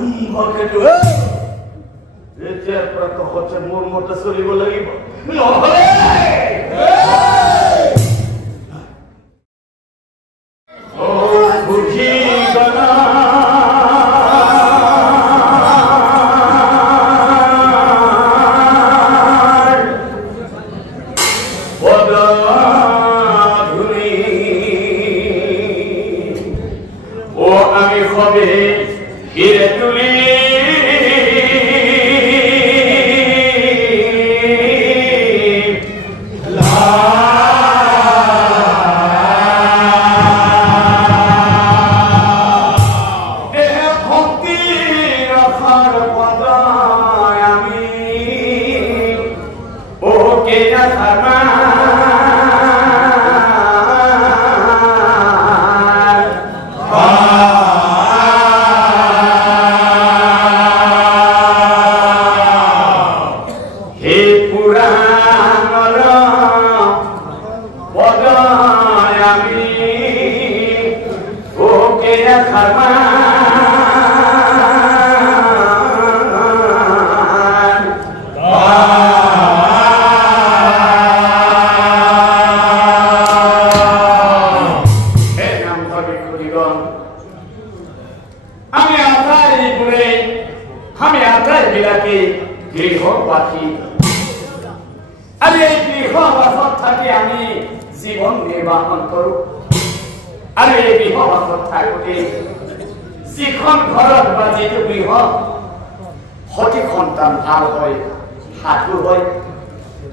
আৰম্ভকেতো এতিয়াৰ পৰা তহঁতে মোৰ মতে চলিব লাগিব নহ'লে বুদ্ধি গণা হিরে তুলি ভক্তি রখার পদায় আমি ওকে রাখার জীবন নির্বাহন করো আর এই বিবাহত থাকতে যিখন ঘৰত বা যিটো গৃহ সঠিক সন্তান ভাল হয় সাধু হয়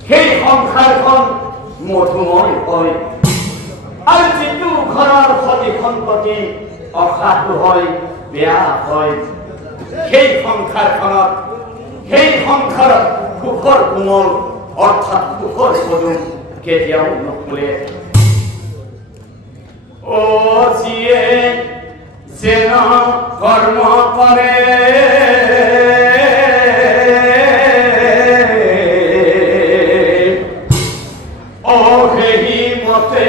সেই সংসাৰখন মধুময় হয় আৰু যিটো ঘৰৰ সঠিক সম্পত্তি অসাধু হয় বেয়া হয় সেই সংসাৰত সুখৰ কোমল অৰ্থাৎ সুখৰ পদুম কেতিয়াও নখুলে ও যিয়ে যেন কৰ্ম কৰে ও সেই মতে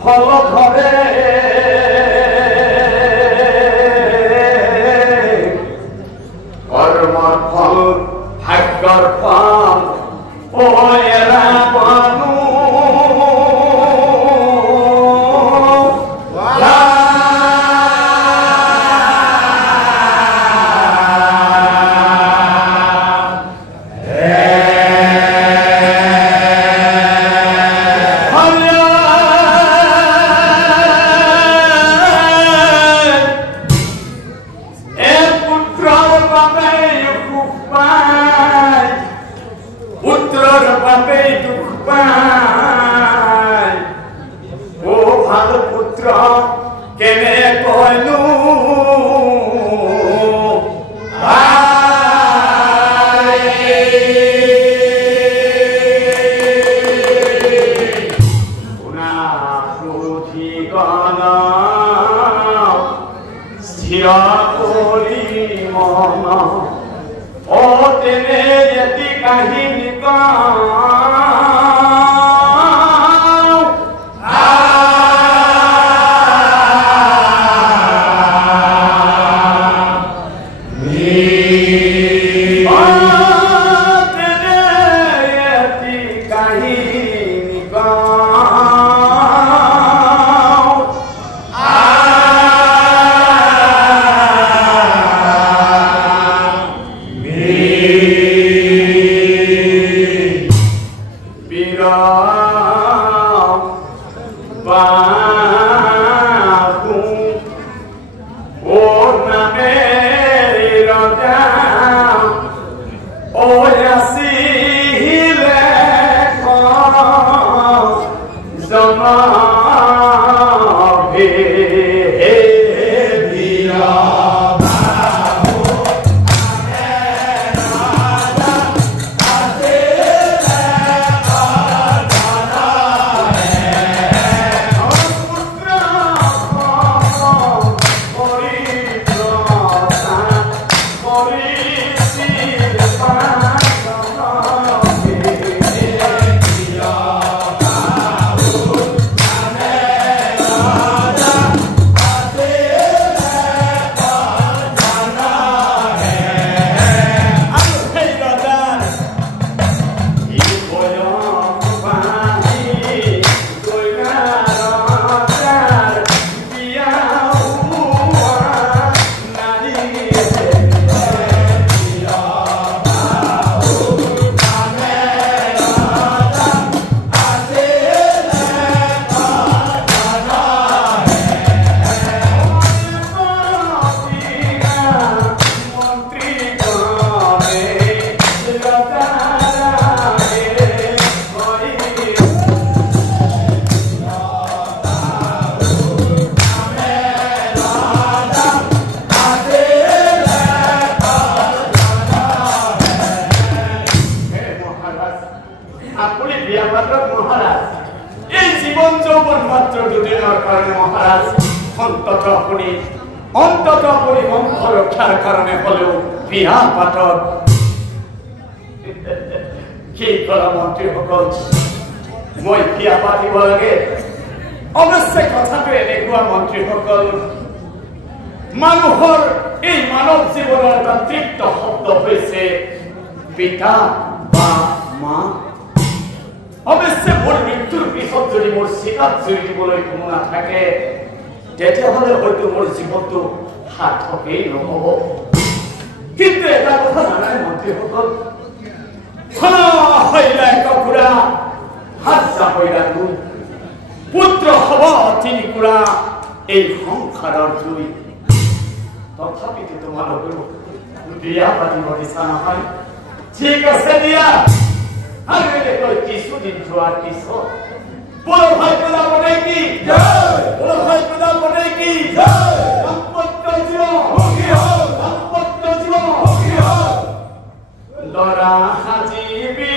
ফল ধৰে কৰ্মৰ ফল ভাগ্যৰ ফল ও এৰা বানু কারণে মহারাজ অন্তত আপনি বংশ রক্ষার কারণে হলেও বিয়া পাঠক কি করা মন্ত্রী সকল মই বিয়া পাতিব লাগে অৱশ্যে কথাটো এনেকুৱা মন্ত্ৰী সকল মানুহৰ এই মানৱ জীৱনৰ এটা তৃপ্ত শব্দ হৈছে পিতা বা মা অৱশ্যে মোৰ মৃত্যুৰ পিছত যদি মোৰ চিতাত জুই দিবলৈ কোনো নাথাকে তেতিয়াহ'লে হয়তো মোৰ জীৱনটো সাৰ্থকেই নহ'ব কিন্তু এটা কথা জানাই মন্ত্ৰীসকল কুকুৰা হাজা হৈৰা দুই পুত্ৰ হব তিনি কুৰা এই সংসাৰৰ জুই তথাপিতো তোমালোকেও বিয়া পাতিব ইচ্ছা নহয় ঠিক আছে দিয়া আৰু এনেকৈ কিছুদিন যোৱাৰ পিছত বলো ভাই পেলা বনে কি বলো ভাই পেলা বনে কি দাম্পত্য জীবন লৰা সাজিবি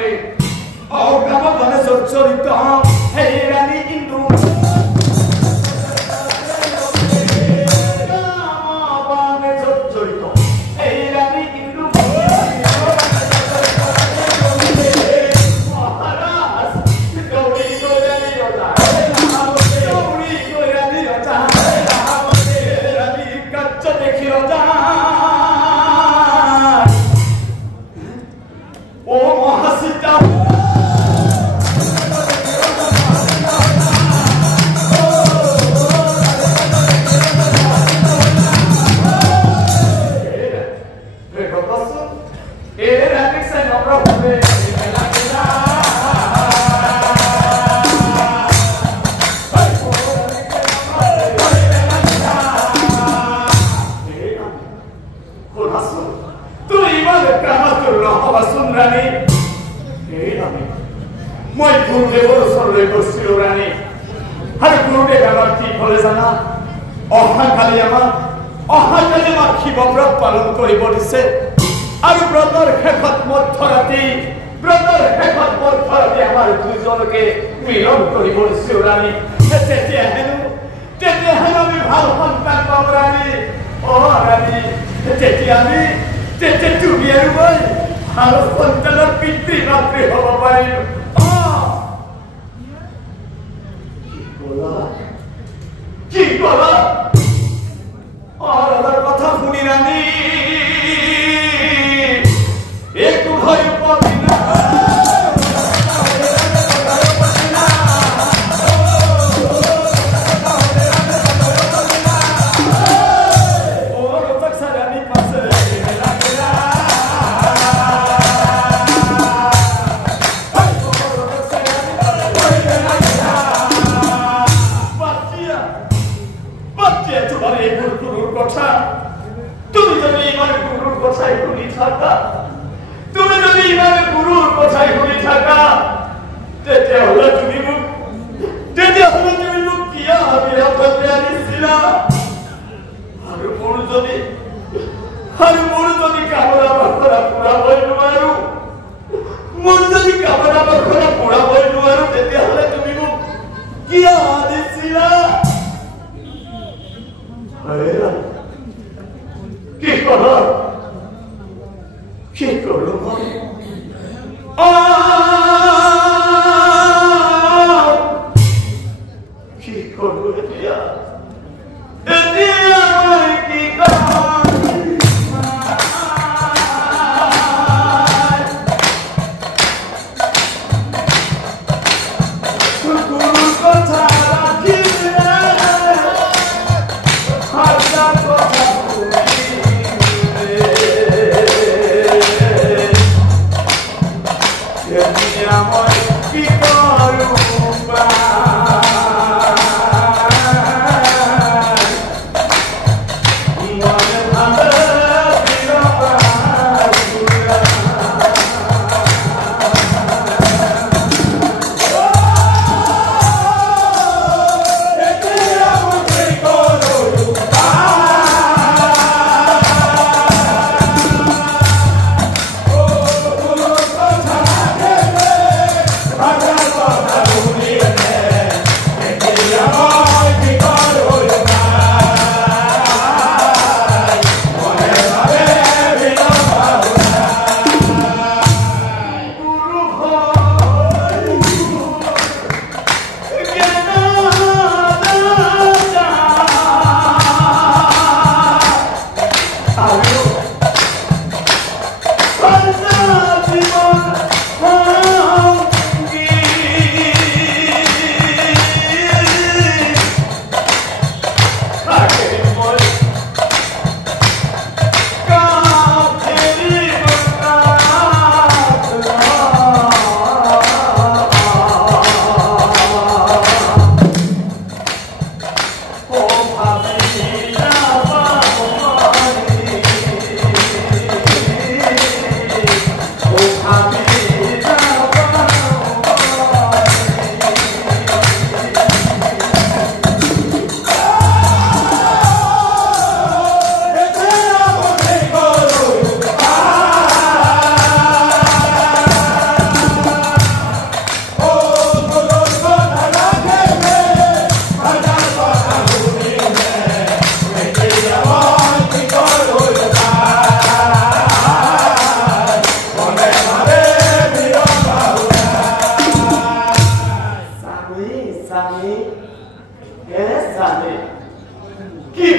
বলে অগ্রাম বনে জর্জরিত হে রানী ইন্দু মই গুরুদেবর সরলে বসছিল রানী আর গুরুদেব আমার কি বলে জানা অহাকালি আমার কি ব্রত পালন করিব দিছে আর ব্রতর শেষত মধ্যরাতি আমার দুজনকে মিলন করিব দিছিল রানী তেতিয়া হেনো আমি ভাল সন্তান পাম রানী ও রানী তেতিয়া তুমি আৰু মই ভাল সন্তানৰ পিতৃ মাতৃ হব পাৰিম কি কলা আর কথা শুনি রানী একটু ভয় পাবি না Bye.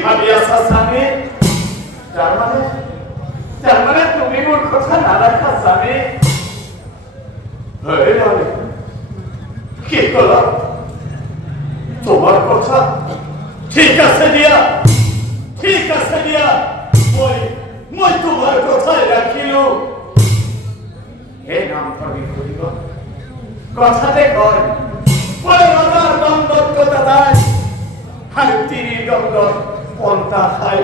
ভাবি আছা স্বামী তার মানে তুমি মোর কথা না রাখা স্বামী কি করলাম তোমার কথা ঠিক আছে দিয়া মই তোমার কথাই রাখিল হে নাম কবি করিব কথাতে কয় পরে রাজার দণ্ডক দাদায় আর তিনি দণ্ডক পন্থা খায়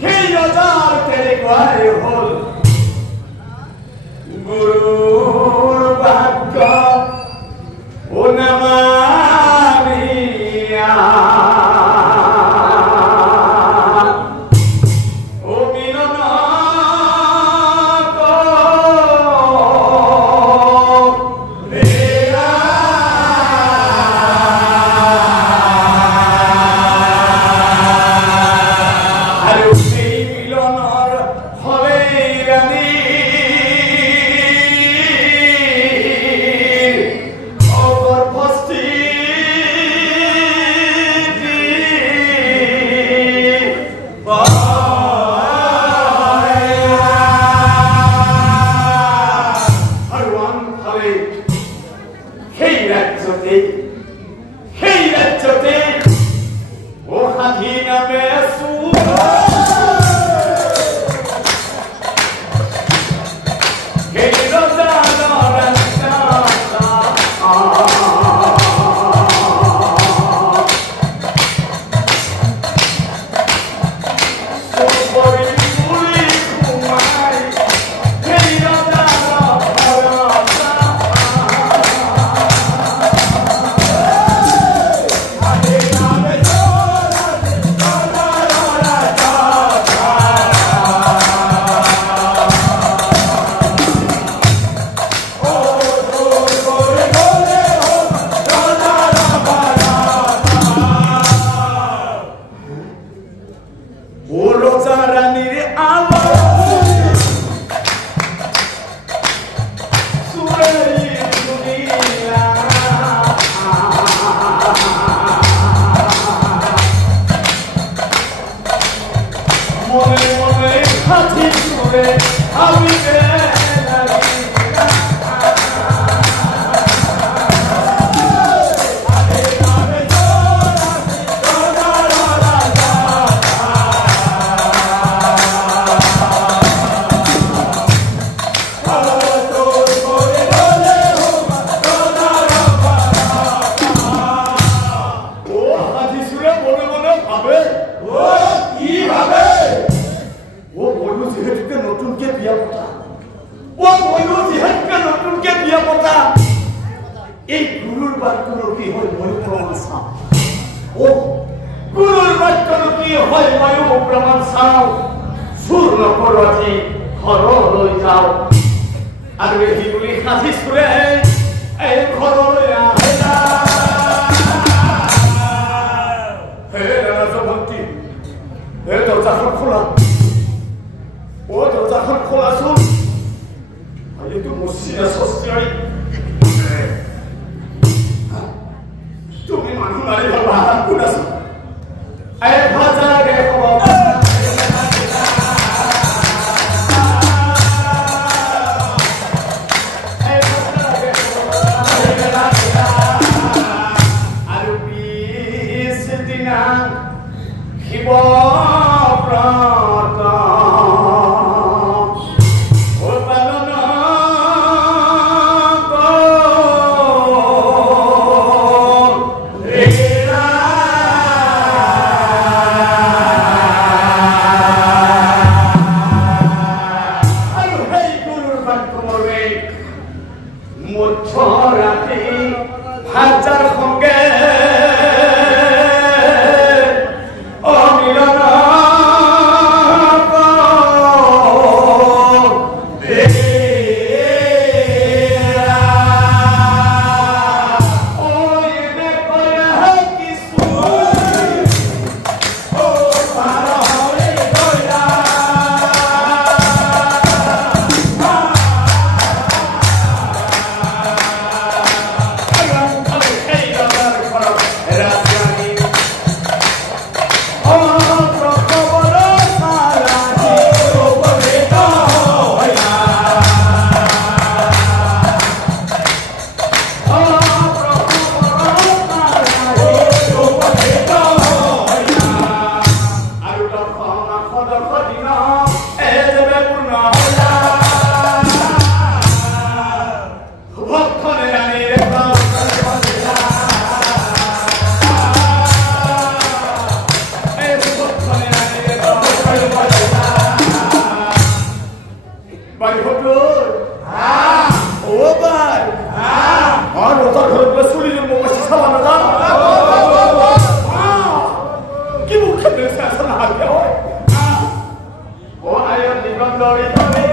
সেই রাজার তেরে কয় হল গুরুর বাক্য ও নামারিয়া আর ওটার ঘরে বলে চুরি জন্ম বসে সাবানো না কি মুখে বেশি আসলে হাতে হয় ও আয়া জীবন দৌড়ে যাবে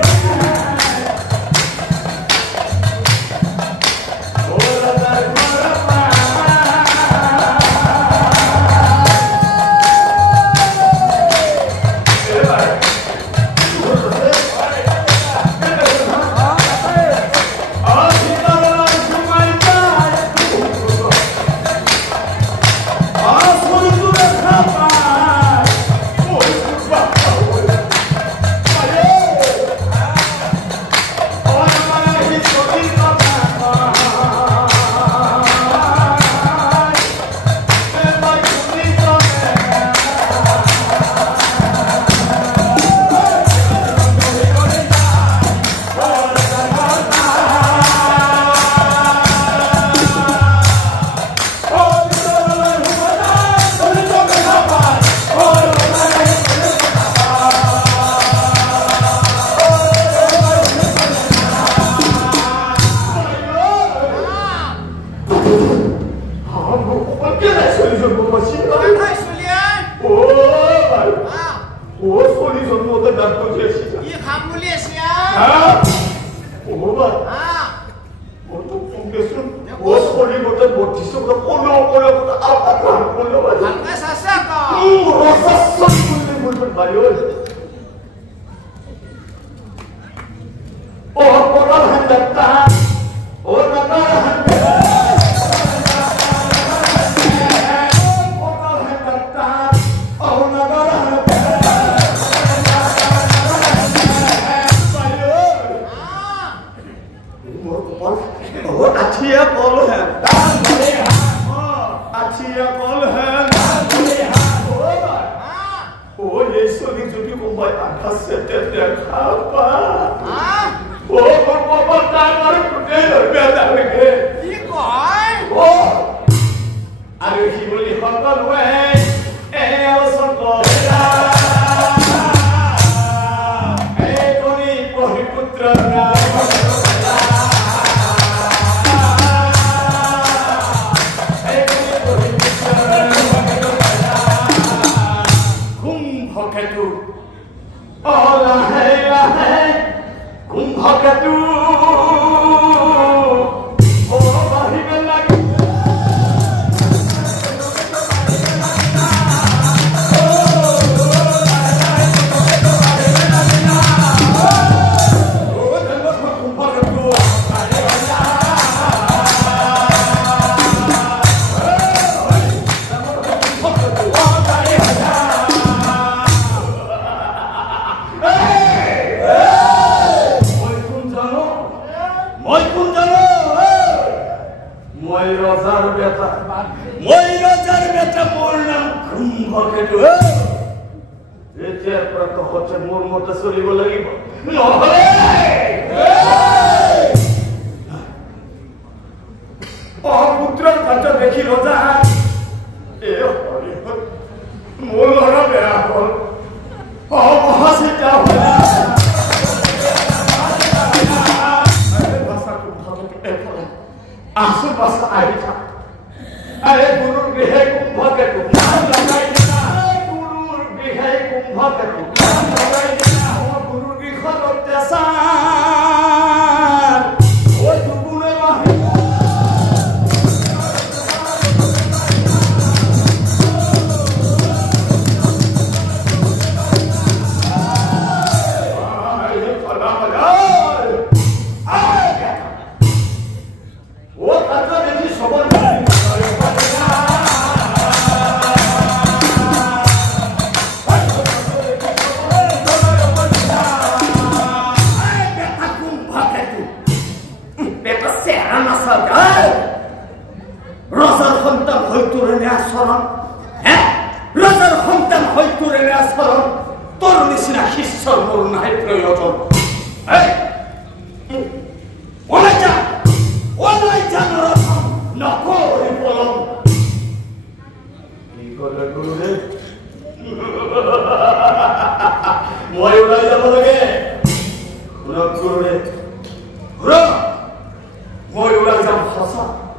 Moi,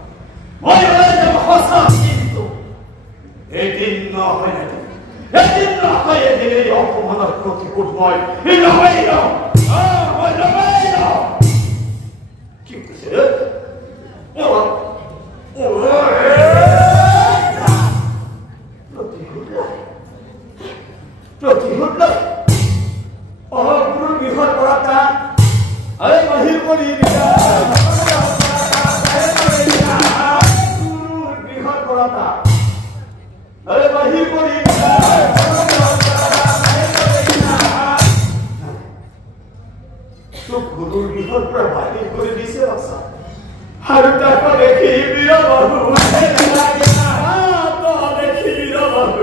বাসা আর টাকা দেখি বীরা বাবু দেখি বীরা বাবু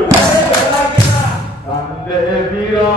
কান্দে বীরা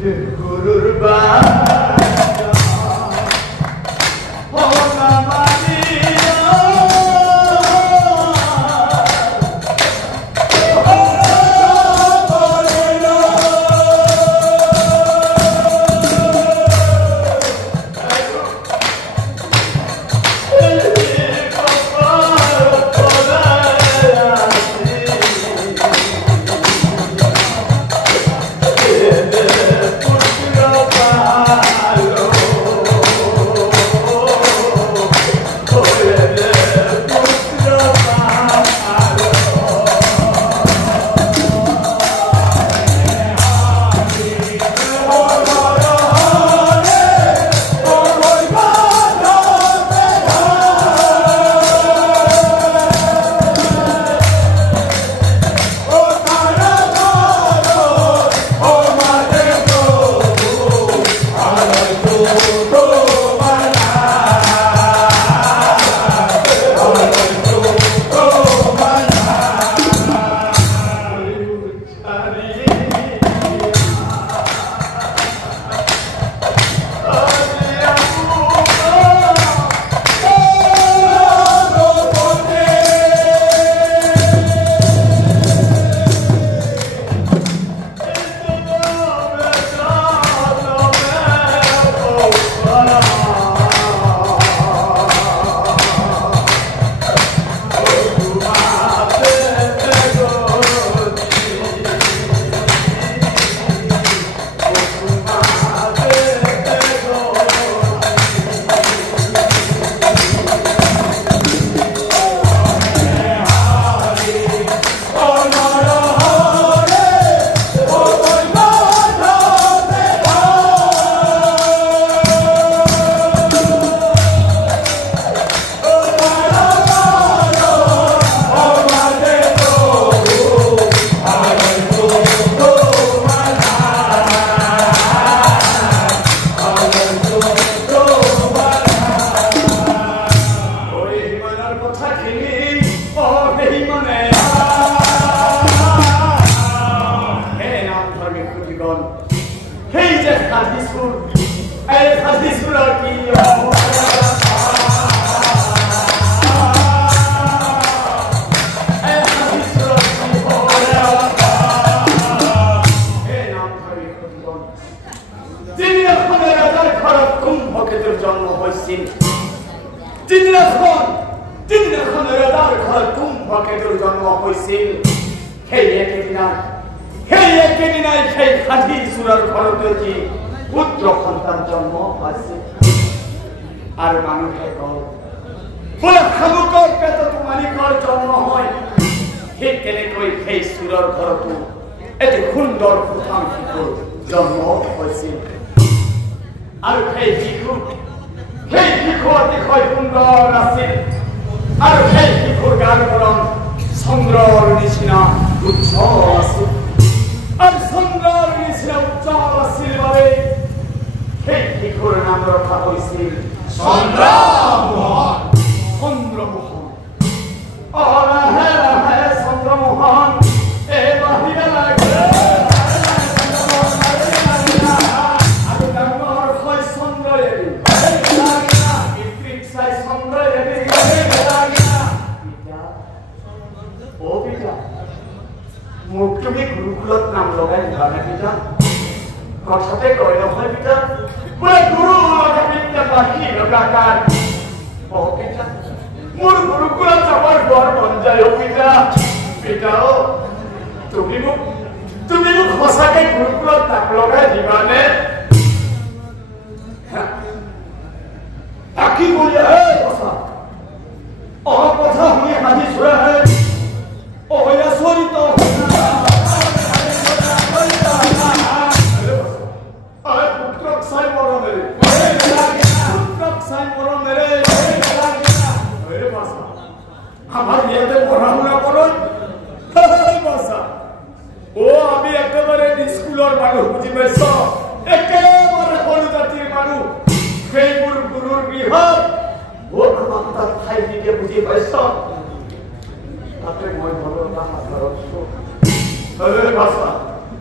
গুরুর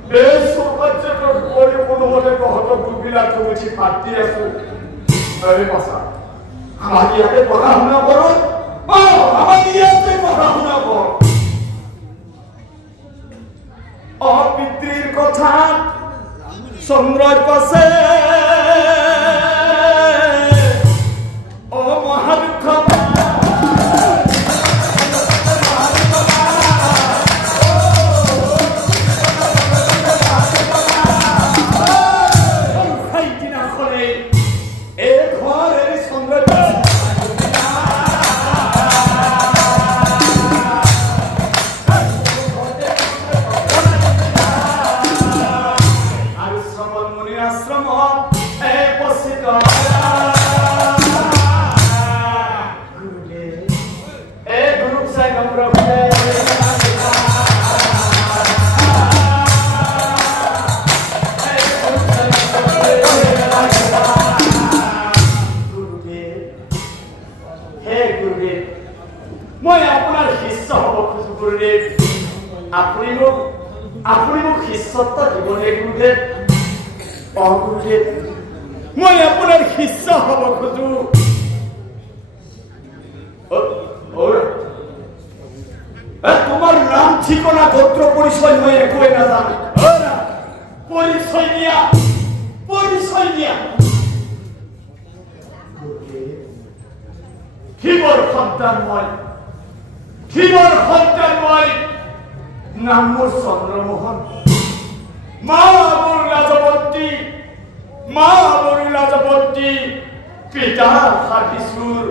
এই সৌভাগ্যটোৰ কৰি কোনোমতে তহঁতক দুবিলাক তুমিছি পাতি আছো আৰে পাছা আমাৰ ইয়াতে পঢ়া শুনা কৰোঁ আমাৰ ইয়াতে পঢ়া শুনা কৰ পিতৃৰ কথা চন্দ্ৰৰ পাছে মহাদুঃখ আপুনি মোক শিষ্যত্ব দিবনে গুৰুদেৱ গুৰুদেৱ মই আপোনাৰ শিষ্য হব খোজো তোমাৰ নাম ঠিকনা গোত্ৰ পৰিচয় মই একোৱে নাজানো পৰিচয় দিয়া শিৱৰ সন্তান মই নাম মোৰ চন্দ্ৰমোহন মা বৰু লাজৱন্তী পিতা সাধিসুৰ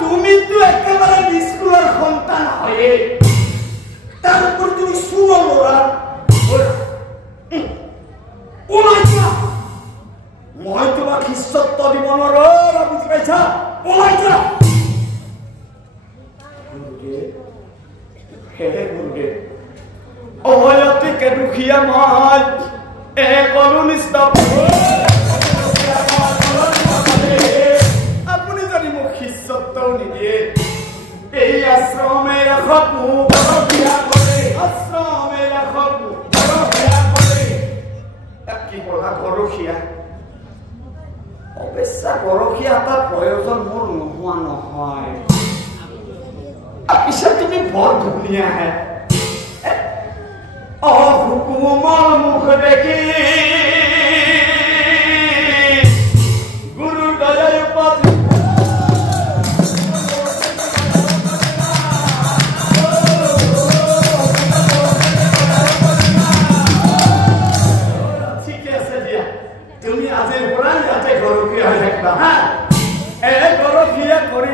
তুমিতো একেবাৰে স্কুলৰ সন্তান হয়ে তাৰ ওপৰত তুমি চুৰ ল'ৰা মই তোমাক শিষ্যত্ব দিব নোৱাৰো বুজি পাইছা ওলাই যা গুৰুদেৱ অহয়তিকে দুখীয়া মই কলনিষ্ঠ আপুনি যদি মোক শিষ্যত্বও নিদিয়ে এই আশ্ৰমে ৰাখক কি বলা গৰখীয়া অৱশ্যে গৰখীয়া এটা প্ৰয়োজন মোৰ নোহোৱা নহয় পিছত তুমি বৰ ধুনীয়া হে হুকুমৰ মুখ দেখি গুৰু দয়াৰ ঠিকে আছে দিয়া তুমি আজিৰ পৰা ইয়াতে গৰখীয়া হৈ থাকিবা হা গৰখীয়া কৰি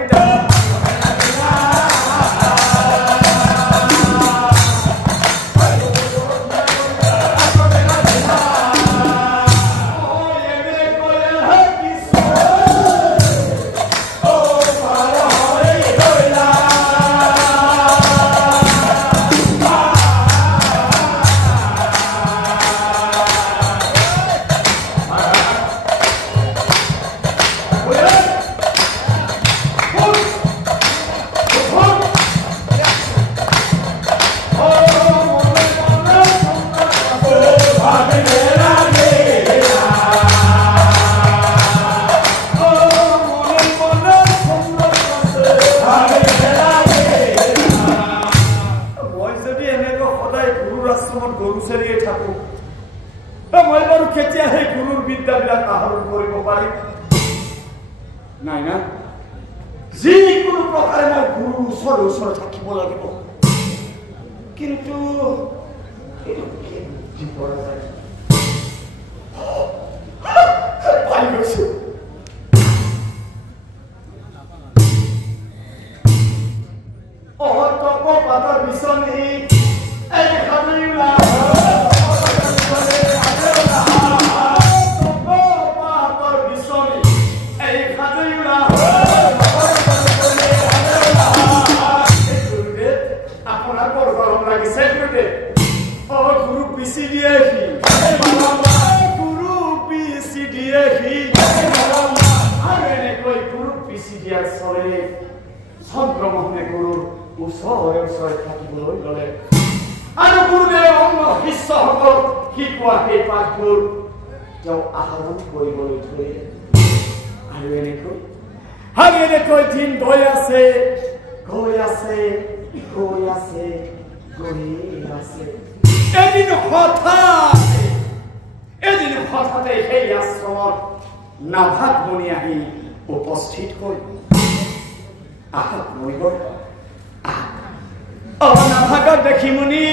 গুৰুৰ ওচৰে থাকিবলৈ ল'লে আৰু গুৰুদেৱে অন্য শিষ্যসকলক শিকোৱা সেই পাঠবোৰ তেওঁ আহৰণ কৰিবলৈ ধৰিলে আৰু এনেকৈ দিন গৈ আছে এদিন হঠাতে সেই আশ্ৰমত নাভাগ মুনি আহি উপস্থিত হ'ল আহক মৰিবৰ নাভাগত দেখি মুনি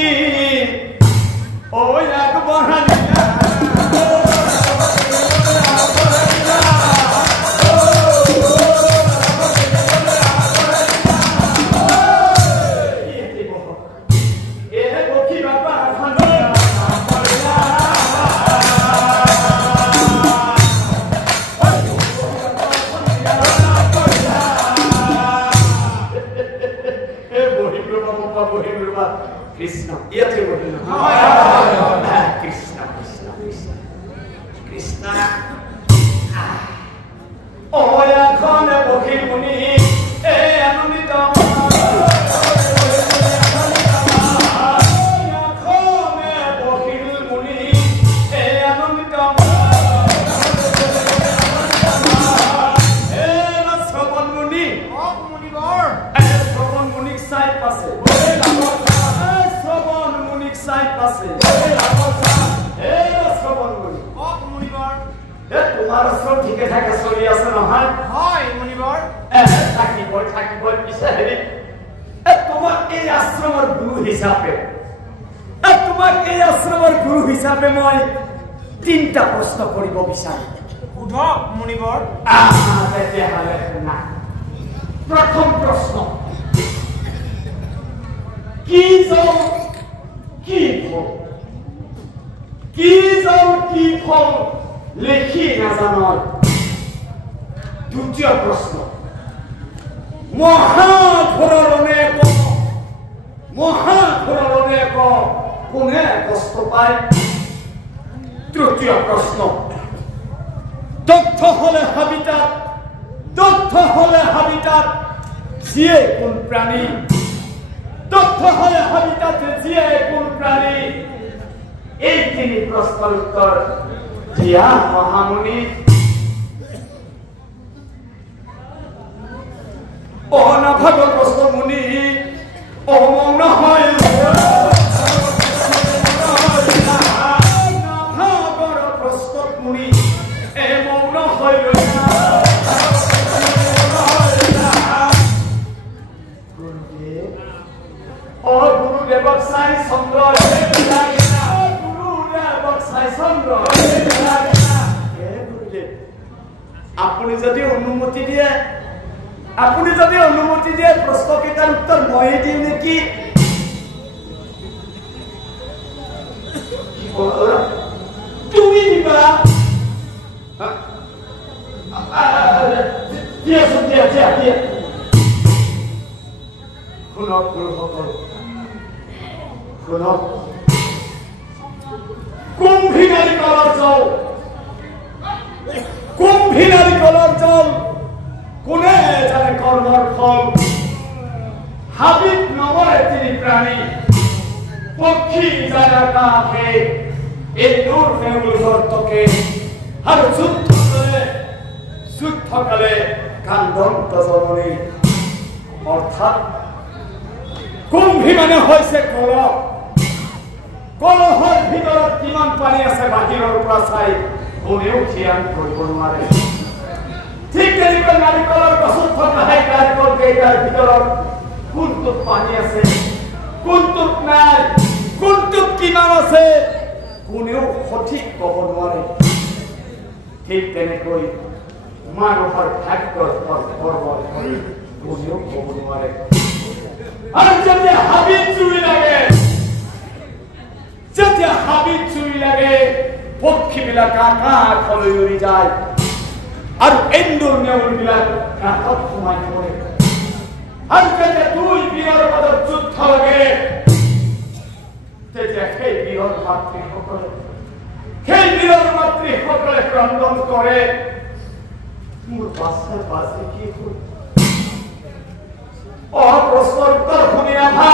অপ্রশ্ন উত্তর শুনিয়া ভাই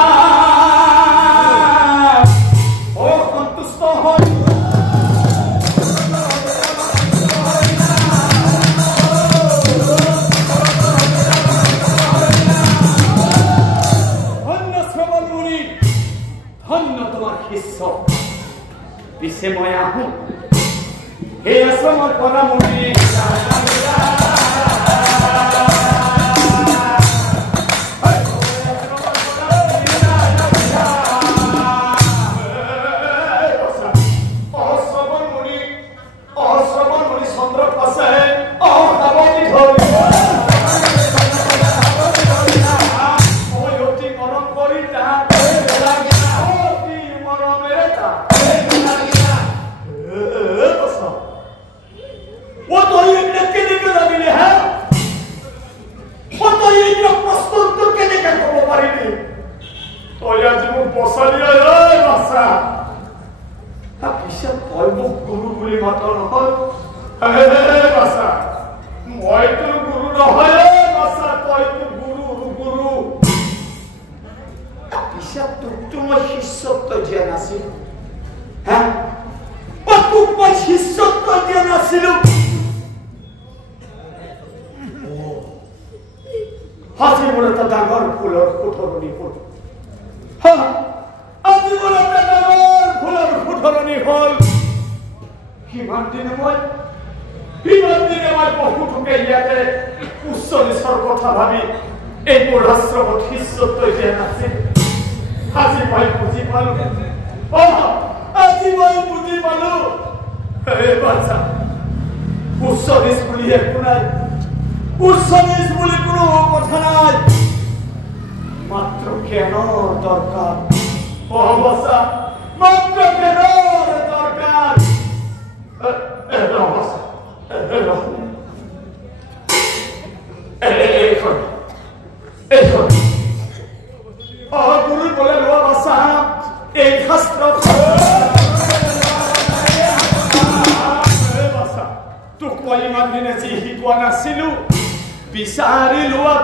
অসন্তুষ্ট হয় ধন্য তোমার শিষ্য পিছে মই আহো সেই আশ্ৰমৰ পৰা মুনি চন্দ্ৰ পাছে গুৰু বুলি মাত নহয় মইতো গুৰু নহয় তইতো গুৰু গুৰু পিছত তোকতো মই শিষ্যত্ব দিয়া নাছিলো তোক মই শিষ্যত্ব দিয়া নাছিলো আজি মোৰ এটা ডাঙৰ ফুলৰ শুধৰণি হ'ল আজি মোৰ এটা ডাঙৰ ফুলৰ শুধৰণি হ'ল কিমান দিনে মই বহুতোকে ইয়াতে উচ্চ নিচৰ কথা ভাবি এই মোৰ আশ্ৰমত শিষ্যত্ব দিয়া নাছিল আজি মই বুজি পালো বাচ্চা উচ্চ নিচ বুলি একো নাই উচ্চ নিচ বুলি কোনো কথা নাই মাত্ৰ জ্ঞানৰ দৰকাৰ বাচ্চা মাত্ৰ জ্ঞানৰ দৰকাৰ গুৰু বলে লোৱা বাচা এই শাস্ত্ৰ তোক মই ইমান দিনে যি শিকোৱা নাছিলো বিচাৰি লোৱা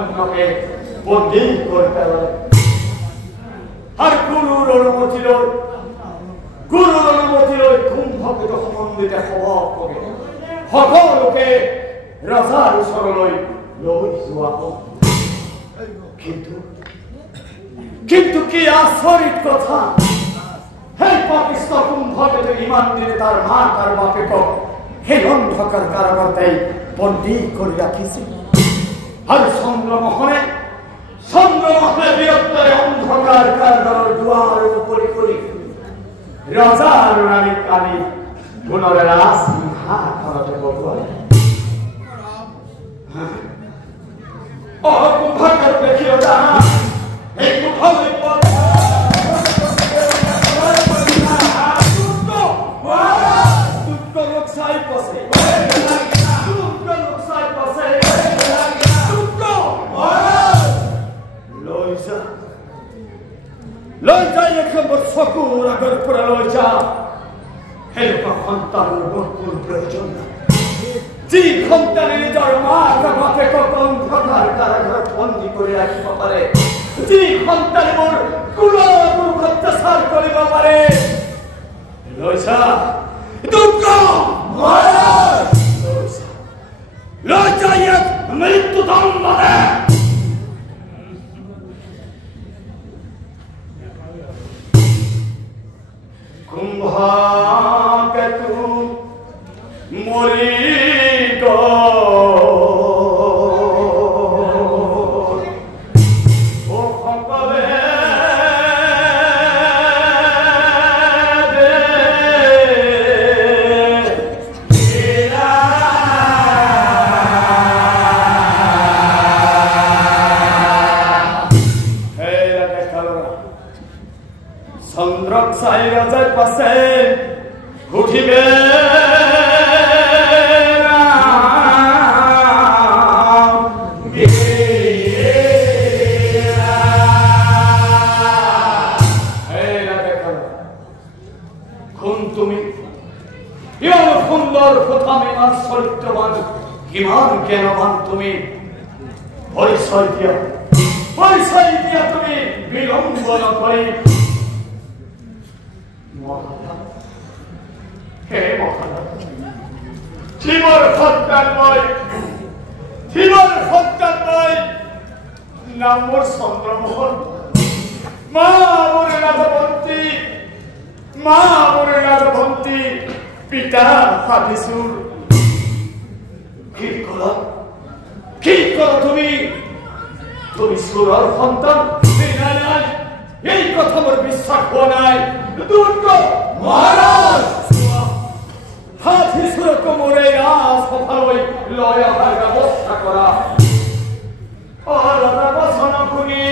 ধন্যকে বন্দী কৰতে হয় আৰ গুৰুৰ অনুমতি লই কুম্ভকে তো সম্বন্ধিত হব কৰে সকলোকে ৰজাৰ ওচৰলৈ লৈ যোৱা হ'ল কিন্তু কি আচৰিত কথা সেই পাপিষ্ট কুম্ভকে ইমান দিনে তাৰ মা তাৰ বাপেকক সেই অন্ধকাৰ কাৰাগাৰতে বন্দী কৰি ৰাখিছিল আৰু চন্দ্ৰমোহনে বীৰত্বৰে অন্ধকাৰ কাৰাগাৰৰ দুৱাৰ মুকলি কৰি ৰজাৰ ৰাণীক আনি পুনৰ ৰাজসিংহাসনতে বহোৱালে কুম্ভকাৰ দেখিও জানা এই কুম্ভলৈ লৈ যাই একদম চকুৰ আগৰ পৰা লৈ যা সেনেকুৱা সন্তানৰ কোনো প্ৰয়োজন নাই যি সন্তানে নিজৰ মাক বাপেকক অন্ধকাৰ কাৰাগাৰত বন্দী কৰি ৰাখিব পাৰে যি সন্তানে মোৰ কুলৰ অত্যাচাৰ কৰিব পাৰে লৈ যা লৈ যা ইয়াক মৃত্যুদণ্ড দে কুম্ভকে তু মৰি চন্দ্ৰক চাই ৰজাৰ পাছে উঠিবে তুমি ইমান সুন্দৰ প্ৰথম ইমান চৰিত্ৰবান কিমান জ্ঞানবান তুমি পৰিচয় দিয়া তুমি বিলম্ব নকৰি শিৱৰ সন্তান মই নাম মোৰ চন্দ্ৰমোহন মা মোৰ ৰাজভন্তি পিতা সাধিচুৰ কি কৰা তুমি চোৰৰ সন্তান নাই এই কথা মোৰ বিশ্বাস হোৱা নাই মহাৰাজ হাতীচুৰক মোৰ এই ৰাজসভালৈ লৈ অহাৰ ব্যৱস্থা কৰা বচন শুনি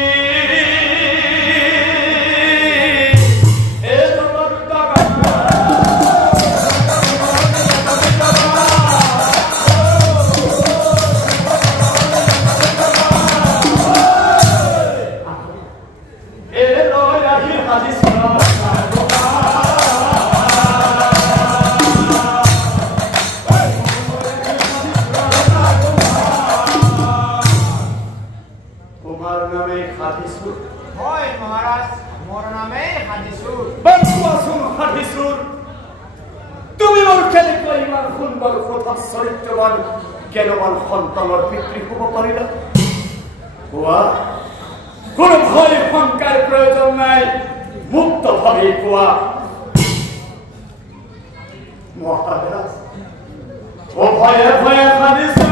তুমি মোৰ কেনেকৈ ইমান সুন্দৰ চৰিত্ৰবান জ্ঞানবান সন্তানৰ পিতৃ হ'ব পাৰিলা কোৱা কোনো ভয় শংকাৰ প্ৰয়োজন নাই মুক্তভাৱে কোৱা মহাৰাজ ভয়ে ভয়ে সাধিছো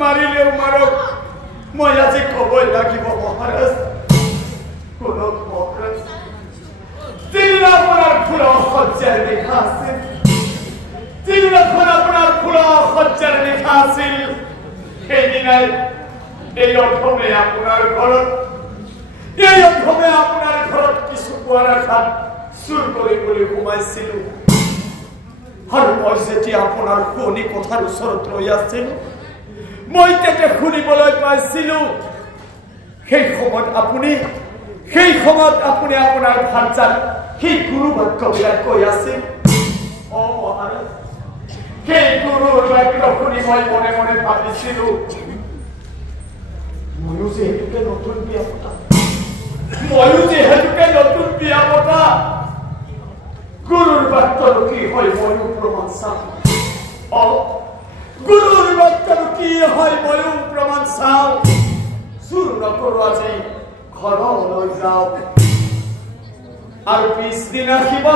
মারিলেও মারক মই আজি কবই লাগিব মহারাজ কোন মহারাজ তিনি আপনার ফুল সজ্জার লেখা আছে তিনি আপনার ফুল সজ্জার লেখা আছিল সেই দিনাই এই অধমে আপনার ঘৰত কিছু পোৱাৰ আশাত চুৰ কৰিবলৈ সোমাইছিল আৰু মই যেতিয়া আপোনাৰ শুনি কথাৰ ওচৰত ৰৈ আছিলো মই তেতিয়া শুনিবলৈ পাইছিলো সেই সময়ত আপুনি আপোনাৰ ভাষাত সেই গুৰু বাক্যবিলাক কৈ আছিল অ মহাৰাজ সেই গুৰুৰ বাক্য শুনি মই মনে মনে ভাবিছিলো ময়ো যিহেতুকে নতুন বিয়া পতা গুৰুৰ বাক্যৰ কি হয় ময়ো প্ৰমাণ চাওঁ গুৰুৰ বাক্যৰ কি হয় ময়ো প্ৰমাণ চাওঁ চুৰ নকৰো আজি ঘৰলৈ যাওঁ আৰু পিছদিনা শিৱ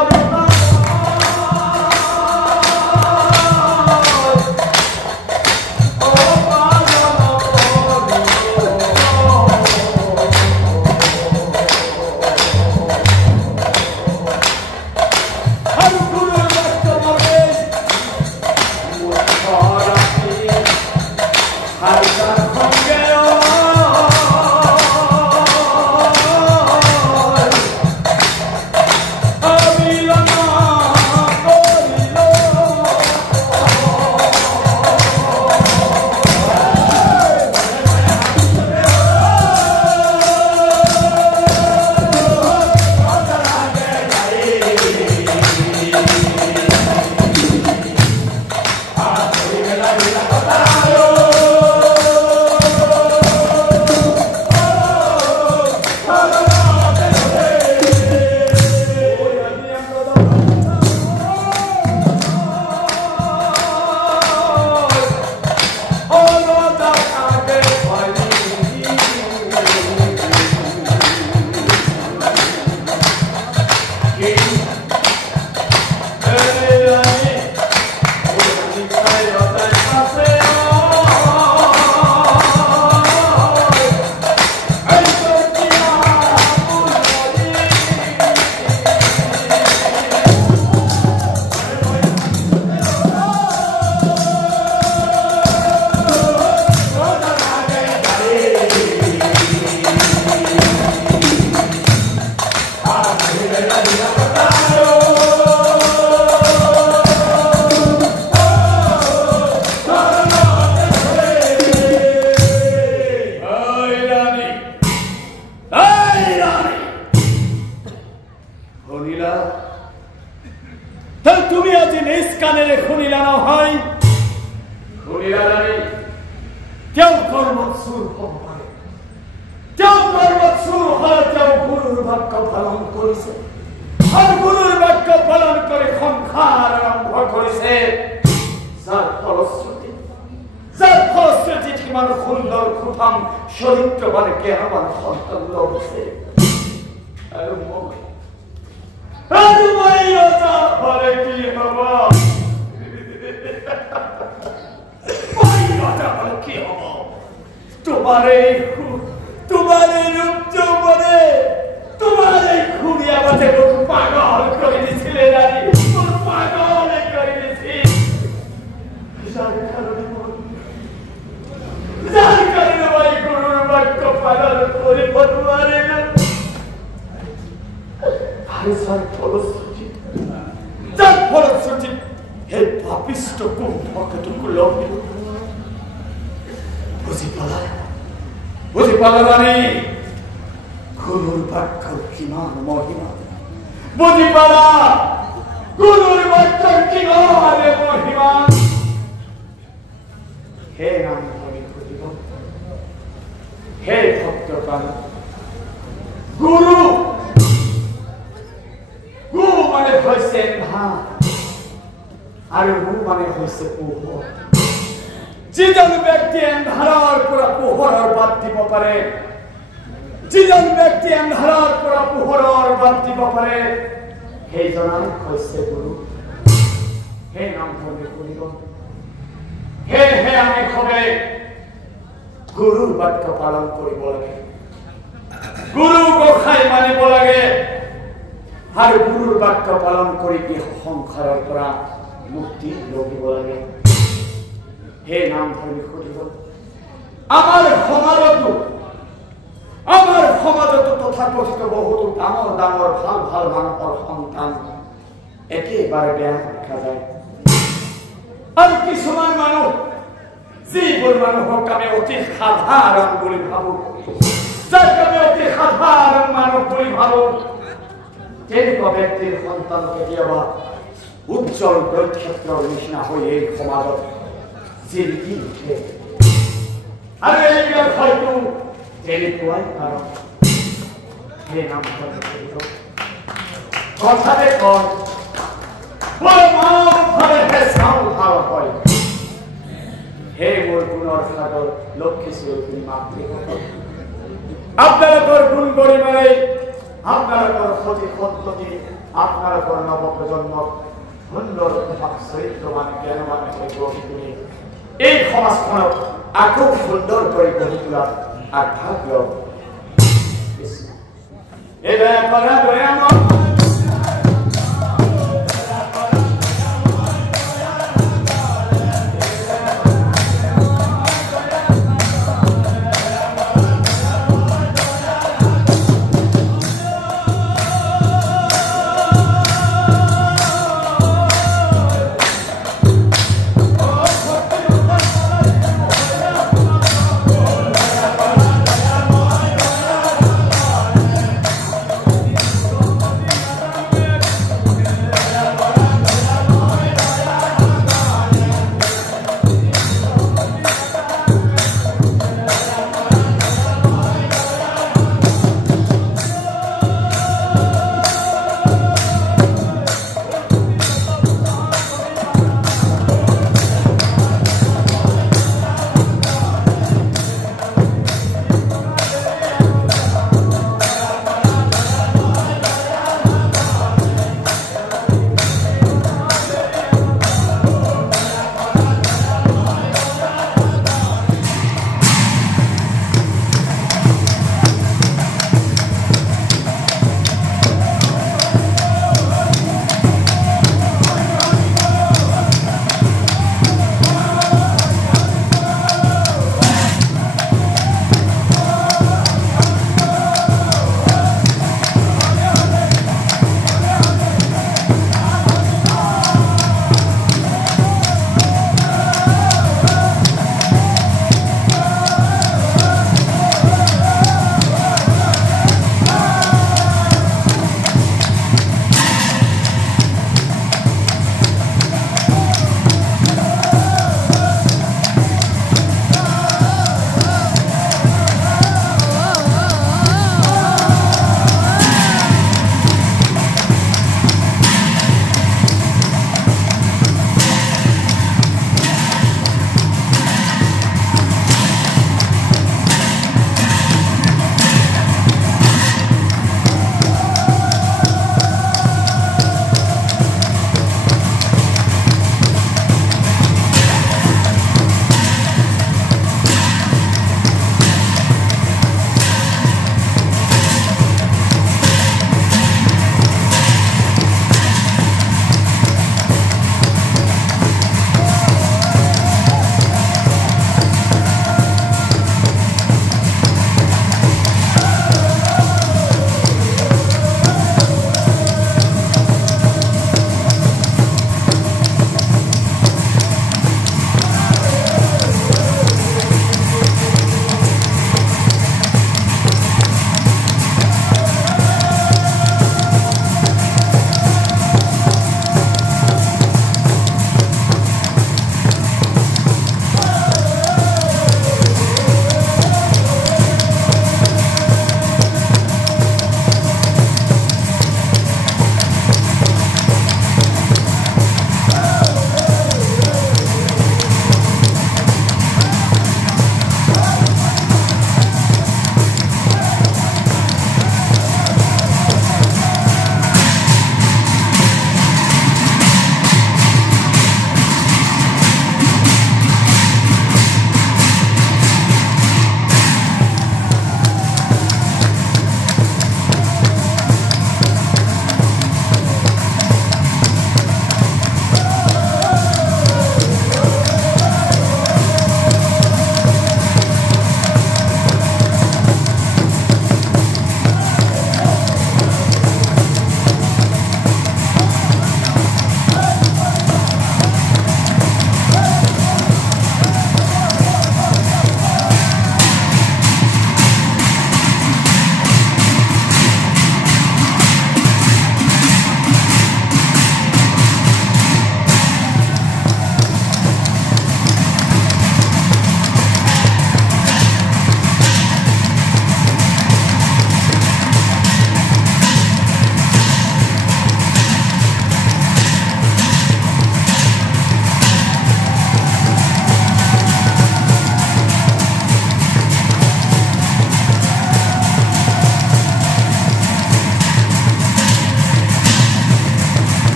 যিজন ব্যক্তি এন্ধাৰৰ পৰা পোহৰৰ বাট দিব পাৰে, যিজন ব্যক্তি এন্ধাৰৰ পৰা পোহৰৰ বাট দিব পাৰে, সেইজনাই হৈছে গুৰু। সেই নামটো শুনিব। সেয়েহে আমি সদায় গুৰুৰ বাক্য পালন কৰিব লাগে, গুৰু গোসাঁই মানিব লাগে আৰু গুৰুৰ বাক্য পালন কৰি দেহ সংসাৰৰ পৰা মুক্তি লভিব লাগে। সেই নাম ধৰি সুধিব। আমাৰ সমাজতো তথাকথিত বহুতো ডাঙৰ ডাঙৰ ভাল ভাল মানুহৰ সন্তান একেবাৰে বেয়া দেখা যায়। আৰু কিছুমান মানুহ যিবোৰ মানুহক আমি অতি সাধাৰণ বুলি ভাবো, যাক আমি অতি সাধাৰণ মানুহ বুলি ভাবো, তেনেকুৱা ব্যক্তিৰ সন্তান কেতিয়াবা উজ্জ্বল নক্ষত্ৰৰ নিচিনা হৈ এই সমাজত জিলিকি উঠে। আৰু এইবিলাক হয়তো তেনেকুৱাই কাৰণ। সেই নাম কথাতে কয় চাউল ভাল হয়। সেই মোৰ গুণৰ সাগৰ লক্ষীশ্বৰ মাতৃসকল, আপোনালোকৰ গুণ গৰিমাৰে আপোনালোকৰ সতি সন্ততি আপোনালোকৰ নৱপ্ৰজন্মক সুন্দৰ চৰিত্ৰৱান জ্ঞানৱান হৈ গঢ়ি তুলি এই সমাজখনক আকৌ সুন্দৰ কৰি গঢ়ি তোলাত আগভাগ লওক।